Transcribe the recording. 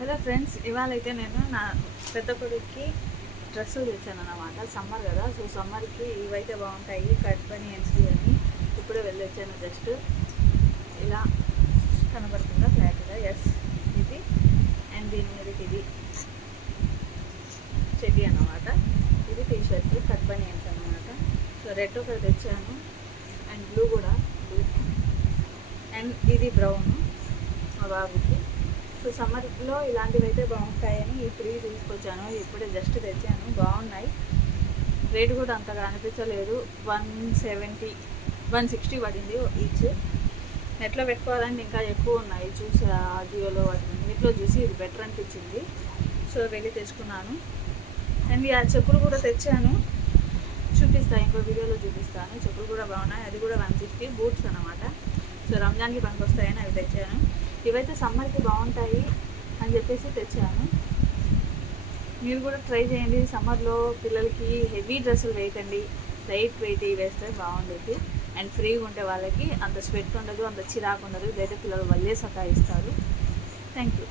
Hello friends, ఇవాళ అయితే నేను నా పెద్ద కొడుక్కి డ్రెస్సులు తెచ్చాను అన్నమాట. సమ్మర్ కదా, సో సమ్మర్కి ఇవైతే బాగుంటాయి కట్ బనియన్స్ అని ఇప్పుడే వెళ్ళొచ్చాను. జస్ట్ ఇలా కనబడుతుందా ఫ్లాట్గా? ఎస్, ఇది అండ్ దీని మీదకి ఇది చెడ్డీ అన్నమాట. ఇది టీ షర్ట్ కట్ బనియన్స్ అన్నమాట. సో రెడ్ ఒకటి తెచ్చాను అండ్ బ్లూ కూడా, బ్లూ అండ్ ఇది బ్రౌన్ మా బాబుకి. సో సమ్మర్లో ఇలాంటివి అయితే బాగుంటాయని ఈ 3 తీసుకొచ్చాను. ఇప్పుడే జస్ట్ తెచ్చాను, బాగున్నాయి. రేటు కూడా అంతగా అనిపించలేదు. 160 పడింది ఈచ్. నెట్లో పెట్టుకోవాలంటే ఇంకా ఎక్కువ ఉన్నాయి. చూసి జియోలో వాటిలో చూసి ఇది బెటర్ అనిపించింది, సో వెళ్ళి తెచ్చుకున్నాను. అండ్ ఆ చెప్పులు కూడా తెచ్చాను, చూపిస్తాను, ఇంకో వీడియోలో చూపిస్తాను. చెప్పులు కూడా బాగున్నాయి. అది కూడా 160 బూట్స్ అన్నమాట. సో రంజాన్కి పనికి వస్తాయని అవి తెచ్చాను. ఇవైతే సమ్మర్కి బాగుంటాయి అని చెప్పేసి తెచ్చాను. మీరు కూడా ట్రై చేయండి. సమ్మర్లో పిల్లలకి హెవీ డ్రెస్సులు వేయకండి, లైట్ వెయిట్ వేస్తే బాగుండేది. అండ్ ఫ్రీగా ఉంటే వాళ్ళకి అంత స్వెట్ ఉండదు, అంత చిరాకు ఉండదు. ఇదైతే పిల్లలు వల్లే సతాయిస్తారు. Thank you.